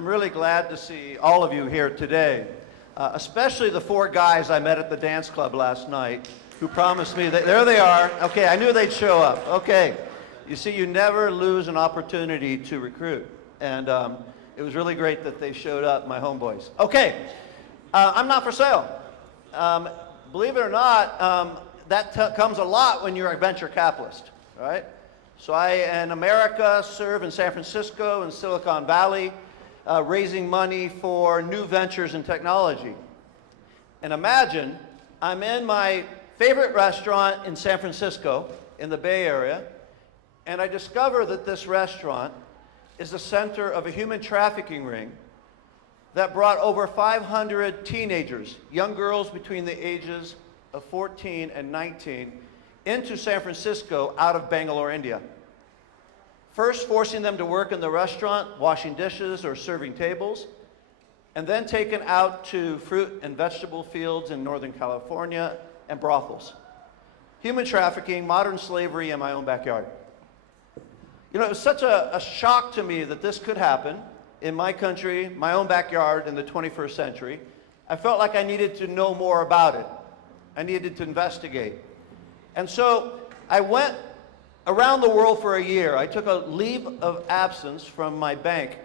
I'm really glad to see all of you here today, especially the 4 guys I met at the dance club last night who promised me that, there they are. Okay, I knew they'd show up. Okay, you see, you never lose an opportunity to recruit. And it was really great that they showed up, my homeboys. Okay, I'm not for sale. Believe it or not, that comes a lot when you're a venture capitalist, right? So I, in America, serve in San Francisco and Silicon Valley, raising money for new ventures in technology. And imagine, I'm in my favorite restaurant in San Francisco, in the Bay Area, and I discover that this restaurant is the center of a human trafficking ring that brought over 500 teenagers, young girls between the ages of 14 and 19, into San Francisco out of Bangalore, India. First forcing them to work in the restaurant, washing dishes or serving tables, and then taken out to fruit and vegetable fields in Northern California and brothels. Human trafficking, modern slavery in my own backyard. You know, it was such a shock to me that this could happen in my country, my own backyard in the 21st century. I felt like I needed to know more about it. I needed to investigate. And so I went around the world for a year. I took a leave of absence from my bank,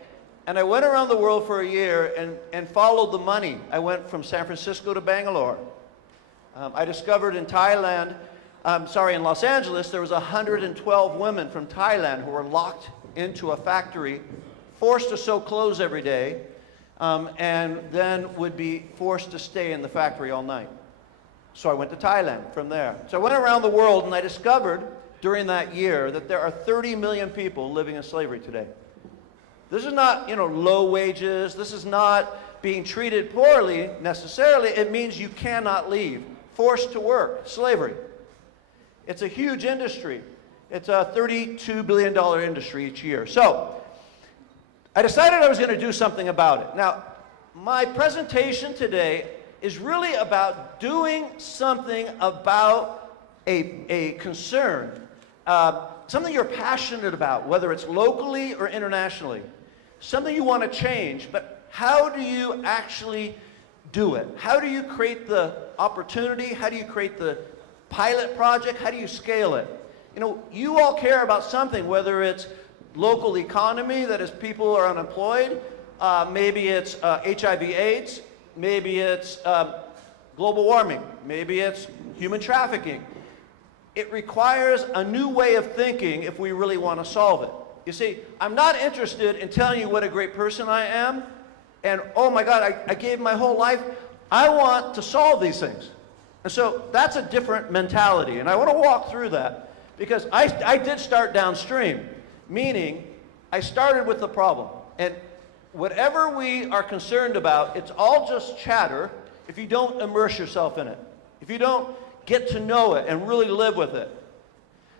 and I went around the world for a year and followed the money. I went from San Francisco to Bangalore. I discovered in in Los Angeles, there was 112 women from Thailand who were locked into a factory, forced to sew clothes every day, and then would be forced to stay in the factory all night. So I went to Thailand from there. So I went around the world, and I discovered during that year that there are 30 million people living in slavery today. This is not, low wages. This is not being treated poorly necessarily. It means you cannot leave. Forced to work, slavery. It's a huge industry. It's a $32 billion industry each year. So I decided I was going to do something about it. Now, my presentation today is really about doing something about a concern, something you're passionate about, whether it's locally or internationally, something you want to change, but how do you actually do it? How do you create the opportunity? How do you create the pilot project? How do you scale it? You all care about something, whether it's local economy, that is people are unemployed, maybe it's HIV/AIDS, maybe it's global warming, maybe it's human trafficking. It requires a new way of thinking if we really want to solve it. You see, I'm not interested in telling you what a great person I am, and oh my God, I gave my whole life. I want to solve these things. And so that's a different mentality, and I want to walk through that because I did start downstream, meaning I started with the problem. And whatever we are concerned about, it's all just chatter if you don't immerse yourself in it, if you don't get to know it and really live with it.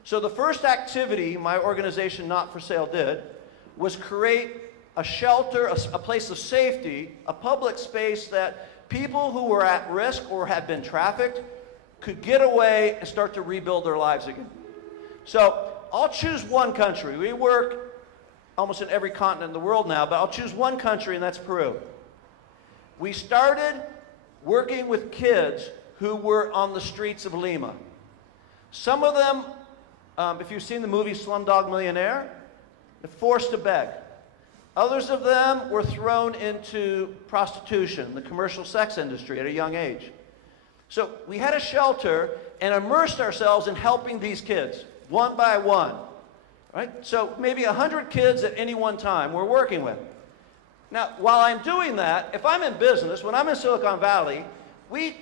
So the first activity my organization Not For Sale did was create a shelter, a place of safety, a public space that people who were at risk or had been trafficked could get away and start to rebuild their lives again. So I'll choose one country. We work almost in every continent in the world now, but I'll choose one country, and that's Peru. We started working with kids who were on the streets of Lima. Some of them, if you've seen the movie Slumdog Millionaire, they're forced to beg. Others of them were thrown into prostitution, the commercial sex industry, at a young age. So we had a shelter and immersed ourselves in helping these kids, one by one. Right? So maybe 100 kids at any one time we're working with. Now, while I'm doing that, if I'm in business, when I'm in Silicon Valley, we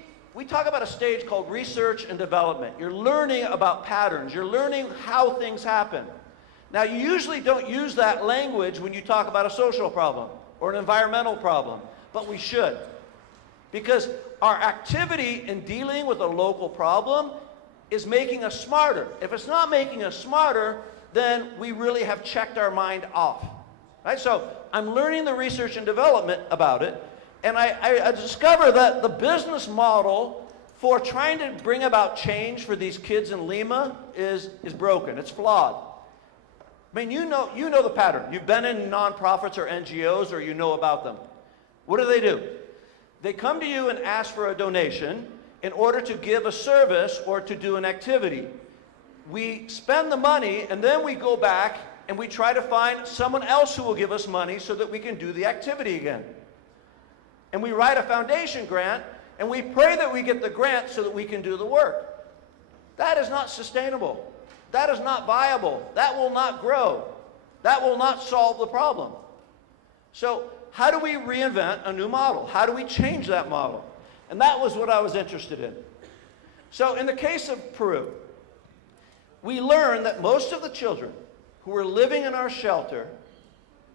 talk about a stage called research and development. You're learning about patterns. You're learning how things happen. Now, you usually don't use that language when you talk about a social problem or an environmental problem, but we should. Because our activity in dealing with a local problem is making us smarter. If it's not making us smarter, then we really have checked our mind off. Right? So I'm learning the research and development about it, and I discover that the business model for trying to bring about change for these kids in Lima is broken. It's flawed. I mean, you know the pattern. You've been in nonprofits or NGOs, or you know about them. What do? They come to you and ask for a donation in order to give a service or to do an activity. We spend the money, and then we go back and we try to find someone else who will give us money so that we can do the activity again. And we write a foundation grant, and we pray that we get the grant so that we can do the work. That is not sustainable. That is not viable. That will not grow. That will not solve the problem. So how do we reinvent a new model? How do we change that model? And that was what I was interested in. So in the case of Peru, we learned that most of the children who were living in our shelter,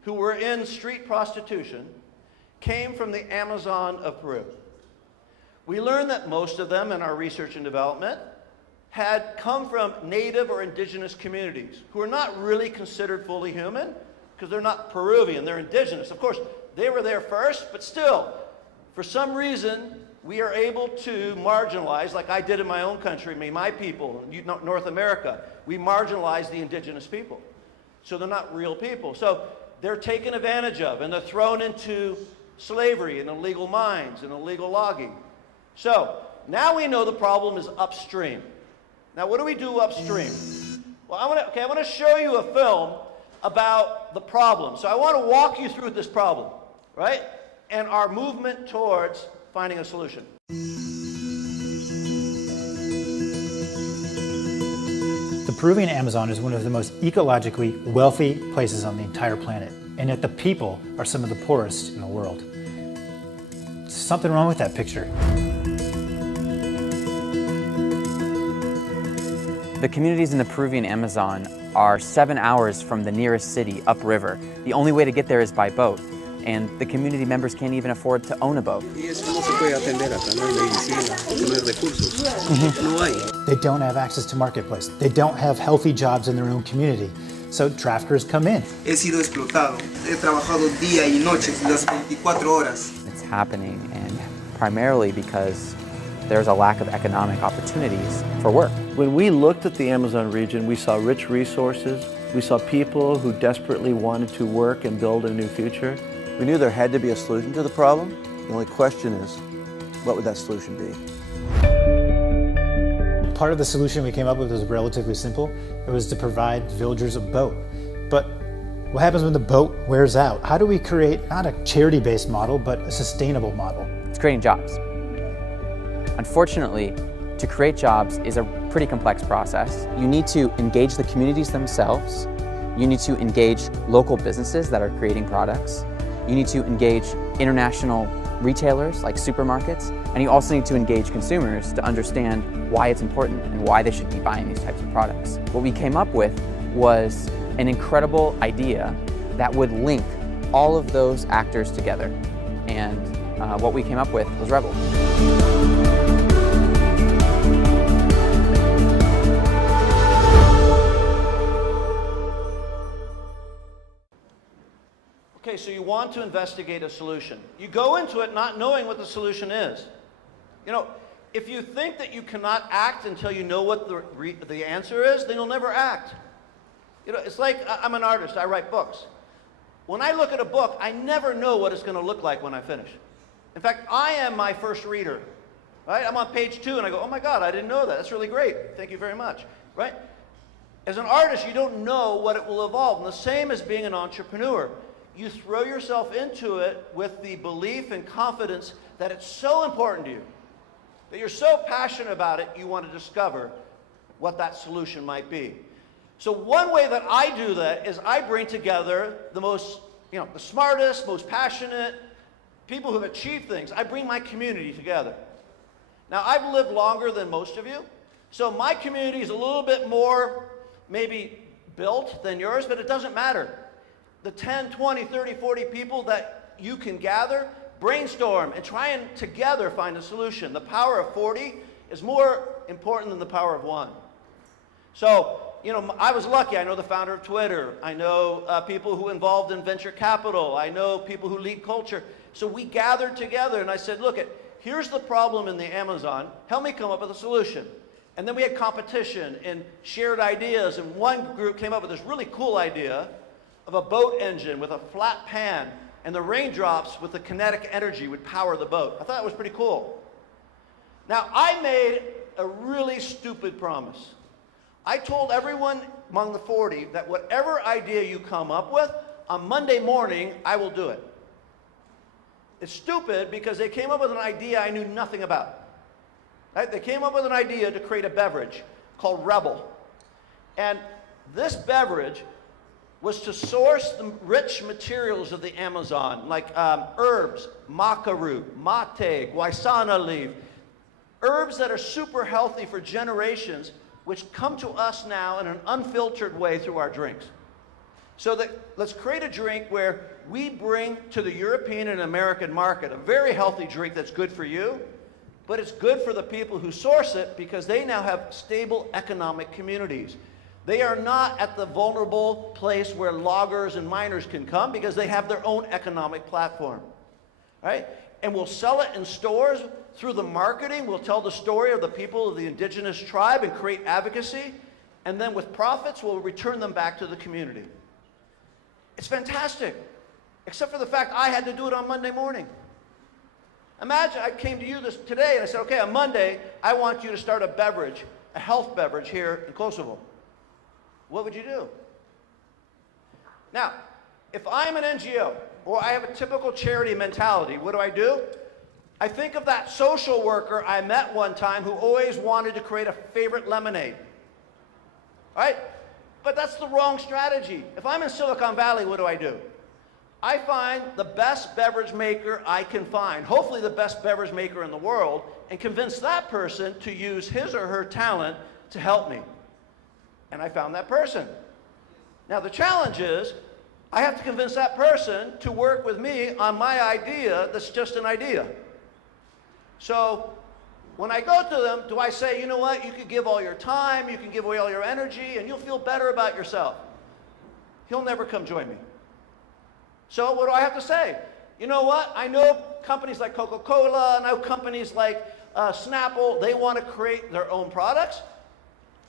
who were in street prostitution, came from the Amazon of Peru. We learned that most of them in our research and development had come from native or indigenous communities who are not really considered fully human because they're not Peruvian, they're indigenous. Of course, they were there first, but still, for some reason, we are able to marginalize, like I did in my own country, my people, North America, we marginalize the indigenous people. So they're not real people. So they're taken advantage of, and they're thrown into slavery and illegal mines and illegal logging. So now we know the problem is upstream. Now what do we do upstream? Well, I want to show you a film about the problem. So I want to walk you through this problem, right? And our movement towards finding a solution. The Peruvian Amazon is one of the most ecologically wealthy places on the entire planet, and yet the people are some of the poorest in the world. There's something wrong with that picture. The communities in the Peruvian Amazon are 7 hours from the nearest city upriver. The only way to get there is by boat, and the community members can't even afford to own a boat. They don't have access to marketplace. They don't have healthy jobs in their own community. So traffickers come in. He sido explotado. He trabajado día y noche, las 24 horas. It's happening, and primarily because there's a lack of economic opportunities for work. When we looked at the Amazon region, we saw rich resources. We saw people who desperately wanted to work and build a new future. We knew there had to be a solution to the problem. The only question is, what would that solution be? Part of the solution we came up with was relatively simple. It was to provide villagers a boat. But what happens when the boat wears out? How do we create not a charity-based model, but a sustainable model? It's creating jobs. Unfortunately, to create jobs is a pretty complex process. You need to engage the communities themselves. You need to engage local businesses that are creating products. You need to engage international retailers like supermarkets, and you also need to engage consumers to understand why it's important and why they should be buying these types of products. What we came up with was an incredible idea that would link all of those actors together, and what we came up with was Rebel. Okay, so you want to investigate a solution. You go into it not knowing what the solution is. You know, if you think that you cannot act until you know what the answer is, then you'll never act. You know, it's like I'm an artist, I write books. When I look at a book, I never know what it's going to look like when I finish. In fact, I am my first reader. Right? I'm on page 2 and I go, oh my God, I didn't know that. That's really great. Thank you very much. Right? As an artist, you don't know what it will evolve. And the same as being an entrepreneur. You throw yourself into it with the belief and confidence that it's so important to you, that you're so passionate about it, you want to discover what that solution might be. So one way that I do that is I bring together the most, the smartest, most passionate people who've achieved things. I bring my community together. Now, I've lived longer than most of you, so my community is a little bit more maybe built than yours, but it doesn't matter. The 10, 20, 30, 40 people that you can gather, brainstorm, and try and together find a solution. The power of 40 is more important than the power of 1. So, I was lucky. I know the founder of Twitter. I know people who are involved in venture capital. I know people who lead culture. So we gathered together, and I said, look, here's the problem in the Amazon. Help me come up with a solution. And then we had competition and shared ideas, and one group came up with this really cool idea of a boat engine with a flat pan, and the raindrops with the kinetic energy would power the boat. I thought that was pretty cool. Now, I made a really stupid promise. I told everyone among the 40 that whatever idea you come up with, on Monday morning, I will do it. It's stupid because they came up with an idea I knew nothing about. Right? They came up with an idea to create a beverage called Rebel. And this beverage was to source the rich materials of the Amazon, like herbs, maca root, mate, guaisana leaf, herbs that are super healthy for generations, which come to us now in an unfiltered way through our drinks. So let's create a drink where we bring to the European and American market a very healthy drink that's good for you, but it's good for the people who source it because they now have stable economic communities. They are not at the vulnerable place where loggers and miners can come because they have their own economic platform, right? And we'll sell it in stores through the marketing. We'll tell the story of the people of the indigenous tribe and create advocacy. And then with profits, we'll return them back to the community. It's fantastic, except for the fact I had to do it on Monday morning. Imagine I came to you today and I said, okay, on Monday, I want you to start a beverage, a health beverage here in Kosovo. What would you do? Now, if I'm an NGO, or I have a typical charity mentality, what do? I think of that social worker I met one time who always wanted to create a favorite lemonade. Right? But that's the wrong strategy. If I'm in Silicon Valley, what do? I find the best beverage maker I can find, hopefully the best beverage maker in the world, and convince that person to use his or her talent to help me. And I found that person. Now the challenge is, I have to convince that person to work with me on my idea that's just an idea. So when I go to them, do I say, you know what, you can give all your time, you can give away all your energy, and you'll feel better about yourself. He'll never come join me. So what do I have to say? You know what, I know companies like Coca-Cola, I know companies like Snapple, they want to create their own products.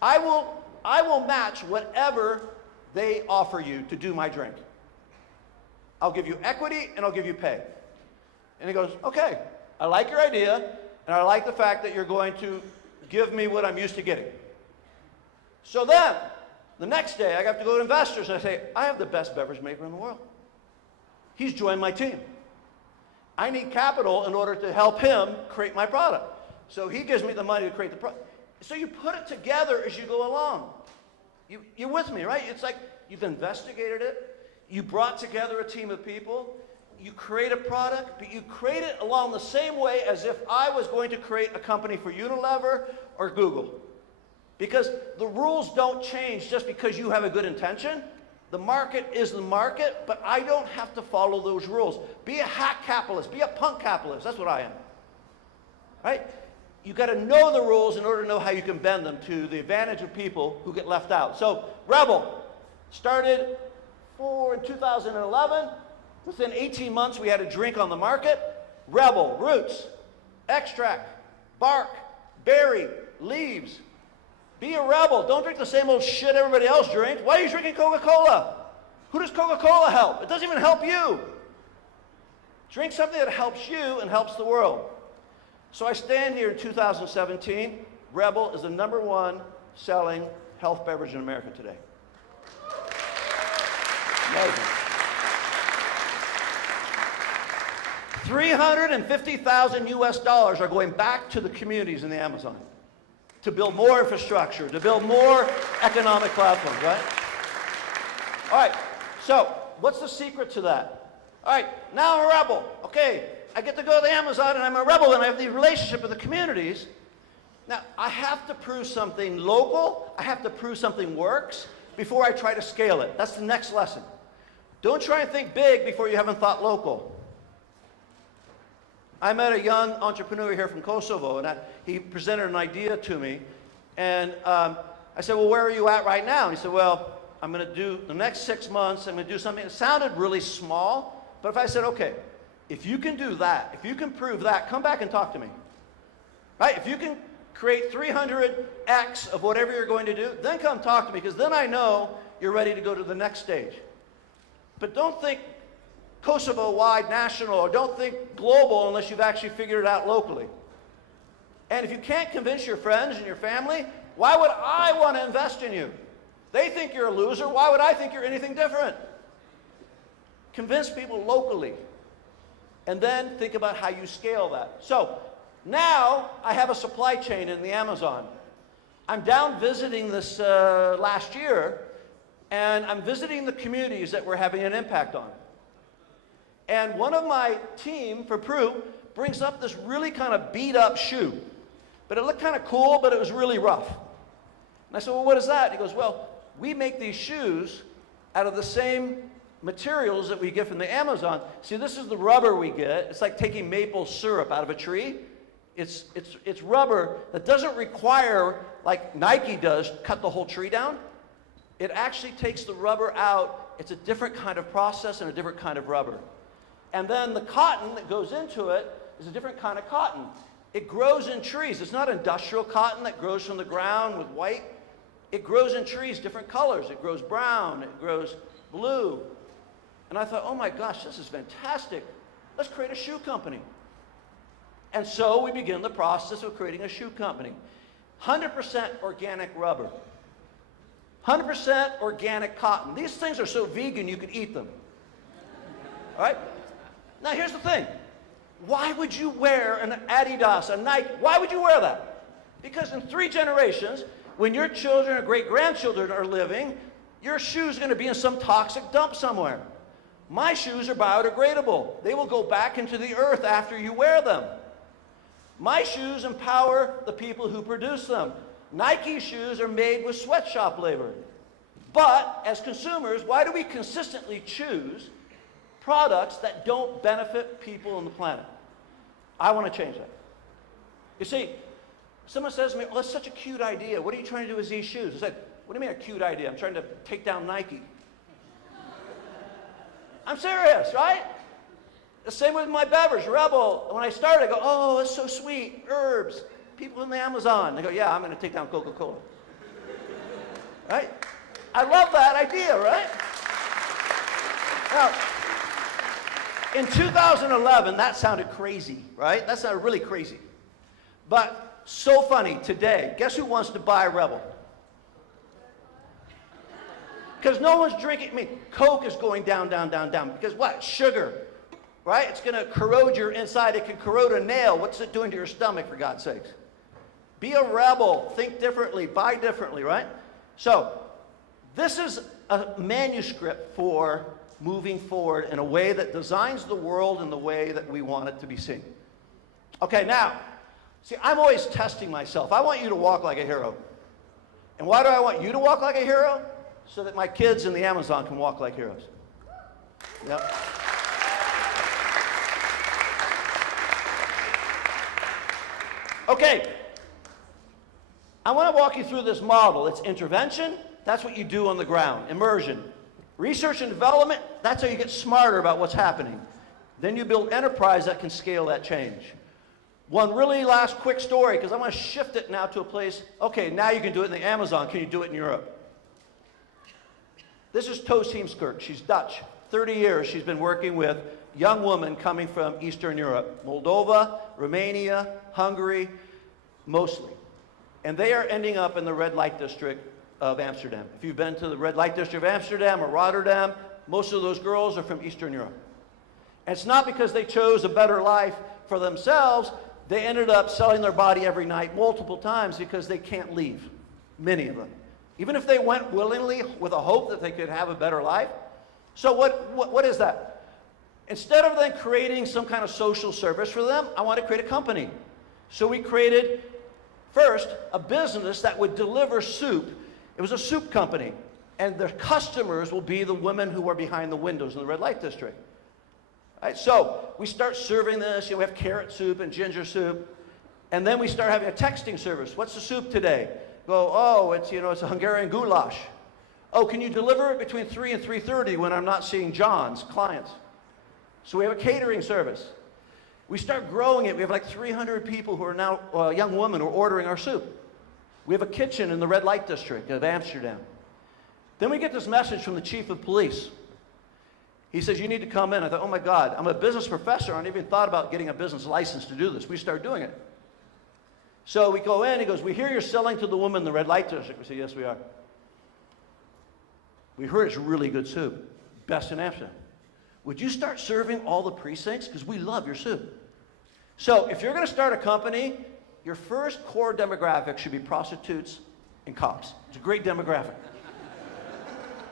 I will match whatever they offer you to do my drink. I'll give you equity and I'll give you pay. And he goes, okay, I like your idea and I like the fact that you're going to give me what I'm used to getting. So then, the next day I have to go to investors and I say, I have the best beverage maker in the world. He's joined my team. I need capital in order to help him create my product. So he gives me the money to create the product. So you put it together as you go along. You're with me, right? It's like you've investigated it, you brought together a team of people, you create a product, but you create it along the same way as if I was going to create a company for Unilever or Google. Because the rules don't change just because you have a good intention. The market is the market, but I don't have to follow those rules. Be a hack capitalist, be a punk capitalist, that's what I am. Right? You got to know the rules in order to know how you can bend them to the advantage of people who get left out. So Rebel started in 2011. Within 18 months, we had a drink on the market. Rebel, roots, extract, bark, berry, leaves. Be a rebel. Don't drink the same old shit everybody else drinks. Why are you drinking Coca-Cola? Who does Coca-Cola help? It doesn't even help you. Drink something that helps you and helps the world. So I stand here in 2017. Rebel is the #1 selling health beverage in America today. Amazing. $350,000 US are going back to the communities in the Amazon to build more infrastructure, to build more economic platforms, right? All right, so what's the secret to that? All right, now I'm a rebel. Okay, I get to go to the Amazon and I'm a rebel and I have the relationship with the communities. Now, I have to prove something local, I have to prove something works before I try to scale it. That's the next lesson. Don't try and think big before you haven't thought local. I met a young entrepreneur here from Kosovo, and he presented an idea to me, and I said, well, where are you at right now? And he said, well, I'm going to do the next 6 months, I'm going to do something. It sounded really small, but if I said, okay, if you can do that, if you can prove that, come back and talk to me. Right? If you can create 300x of whatever you're going to do, then come talk to me, because then I know you're ready to go to the next stage. But don't think Kosovo-wide national, or don't think global unless you've actually figured it out locally. And if you can't convince your friends and your family, why would I want to invest in you? They think you're a loser. Why would I think you're anything different? Convince people locally. And then think about how you scale that. So now I have a supply chain in the Amazon. I'm down visiting this last year, and I'm visiting the communities that we're having an impact on. And one of my team for Peru brings up this really kind of beat up shoe. But it looked kind of cool, but it was really rough. And I said, well, what is that? And he goes, well, we make these shoes out of the same materials that we get from the Amazon. See, this is the rubber we get. It's like taking maple syrup out of a tree. It's rubber that doesn't require, like Nike does, cut the whole tree down. It actually takes the rubber out. It's a different kind of process and a different kind of rubber. And then the cotton that goes into it is a different kind of cotton. It grows in trees. It's not industrial cotton that grows from the ground with white. It grows in trees, different colors. It grows brown, it grows blue. And I thought, oh my gosh, this is fantastic. Let's create a shoe company. And so we begin the process of creating a shoe company. 100% organic rubber. 100% organic cotton. These things are so vegan you could eat them. All right? Now here's the thing. Why would you wear an Adidas, a Nike? Why would you wear that? Because in 3 generations, when your children or great-grandchildren are living, your shoes are going to be in some toxic dump somewhere. My shoes are biodegradable. They will go back into the earth after you wear them. My shoes empower the people who produce them. Nike shoes are made with sweatshop labor. But as consumers, why do we consistently choose products that don't benefit people on the planet? I want to change that. You see, someone says to me, well, that's such a cute idea. What are you trying to do with these shoes? I said, what do you mean a cute idea? I'm trying to take down Nike. I'm serious, right? The same with my beverage, Rebel. When I started, I go, oh, it's so sweet, herbs, people in the Amazon. They go, yeah, I'm going to take down Coca-Cola. Right? I love that idea, right? Now, in 2011, that sounded crazy, right? That sounded really crazy. But so funny today. Guess who wants to buy Rebel? Because no one's drinking. I mean, Coke is going down, down, down, down. Because what? Sugar, right? It's going to corrode your inside. It can corrode a nail. What's it doing to your stomach, for God's sakes? Be a rebel. Think differently. Buy differently, right? So this is a manuscript for moving forward in a way that designs the world in the way that we want it to be seen. Okay, now, see, I'm always testing myself. I want you to walk like a hero. And why do I want you to walk like a hero? So that my kids in the Amazon can walk like heroes. Yep. Okay. I want to walk you through this model. It's intervention. That's what you do on the ground. Immersion. Research and development. That's how you get smarter about what's happening. Then you build enterprise that can scale that change. One really last quick story, because I want to shift it now to a place, okay, now you can do it in the Amazon. Can you do it in Europe? This is Toos Heemskirk. She's Dutch. 30 years she's been working with young women coming from Eastern Europe, Moldova, Romania, Hungary, mostly. And they are ending up in the red light district of Amsterdam. If you've been to the red light district of Amsterdam or Rotterdam, most of those girls are from Eastern Europe. And it's not because they chose a better life for themselves. They ended up selling their body every night multiple times because they can't leave, many of them. Even if they went willingly with a hope that they could have a better life. So what is that? Instead of then creating some kind of social service for them, I want to create a company. So we created, first, a business that would deliver soup. It was a soup company. And their customers will be the women who are behind the windows in the red light district. Right, so we start serving this. We have carrot soup and ginger soup. And then we start having a texting service. What's the soup today? Go, oh, it's a Hungarian goulash. Oh, can you deliver it between 3 and 3:30 when I'm not seeing John's clients? So we have a catering service. We start growing it. We have like 300 people who are now, young women who are ordering our soup. We have a kitchen in the red light district of Amsterdam. Then we get this message from the chief of police. He says, you need to come in. I thought, oh my God, I'm a business professor. I hadn't even thought about getting a business license to do this. We start doing it. So we go in, he goes, we hear you're selling to the woman in the red light district. We say, yes, we are. We heard it's really good soup, best in Amsterdam. Would you start serving all the precincts? Because we love your soup. So if you're going to start a company, your first core demographic should be prostitutes and cops. It's a great demographic.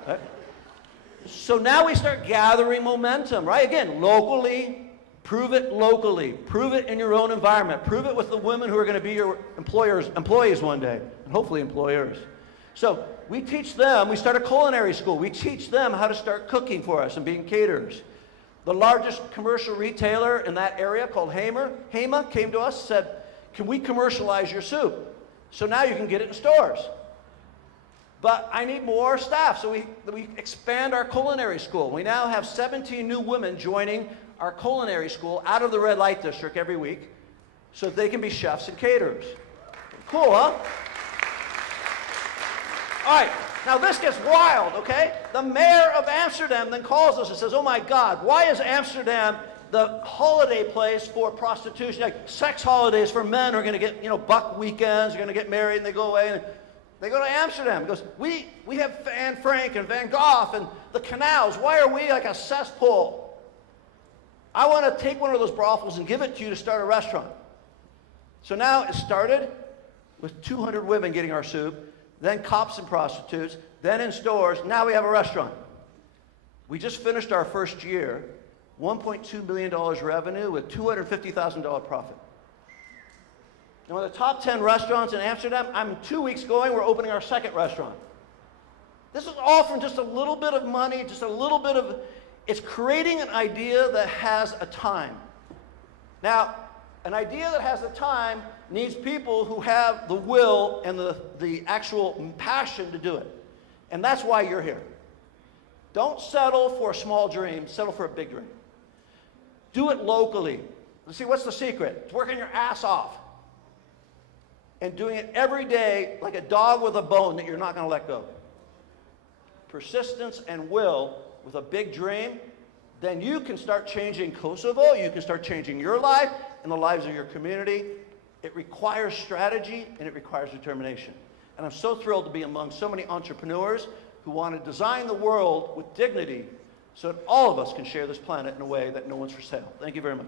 Right? So now we start gathering momentum, right? Again, locally, prove it locally. Prove it in your own environment. Prove it with the women who are going to be your employees one day, and hopefully employers. So we teach them, we start a culinary school. We teach them how to start cooking for us and being caterers. The largest commercial retailer in that area called Hema came to us and said, can we commercialize your soup? So now you can get it in stores. But I need more staff, so we expand our culinary school. We now have 17 new women joining our culinary school out of the red light district every week so they can be chefs and caterers. Cool, huh? All right, now this gets wild, okay? The mayor of Amsterdam then calls us and says, oh my God, why is Amsterdam the holiday place for prostitution? Like sex holidays for men are gonna get, buck weekends, they're gonna get married and they go away and they go to Amsterdam. He goes, we have Anne Frank and Van Gogh and the canals. Why are we like a cesspool? I want to take one of those brothels and give it to you to start a restaurant. So now it started with 200 women getting our soup, then cops and prostitutes, then in stores. Now we have a restaurant. We just finished our first year, $1.2 million revenue with $250,000 profit. Now, in the top 10 restaurants in Amsterdam, I'm 2 weeks going, we're opening our second restaurant. This is all from just a little bit of money, just a little bit of, it's creating an idea that has a time. Now, an idea that has a time needs people who have the will and the actual passion to do it. And that's why you're here. Don't settle for a small dream, settle for a big dream. Do it locally. Let's see, what's the secret? It's working your ass off. And doing it every day like a dog with a bone that you're not going to let go. Persistence and will with a big dream, then you can start changing Kosovo, you can start changing your life and the lives of your community. It requires strategy and it requires determination. And I'm so thrilled to be among so many entrepreneurs who want to design the world with dignity so that all of us can share this planet in a way that no one's for sale. Thank you very much.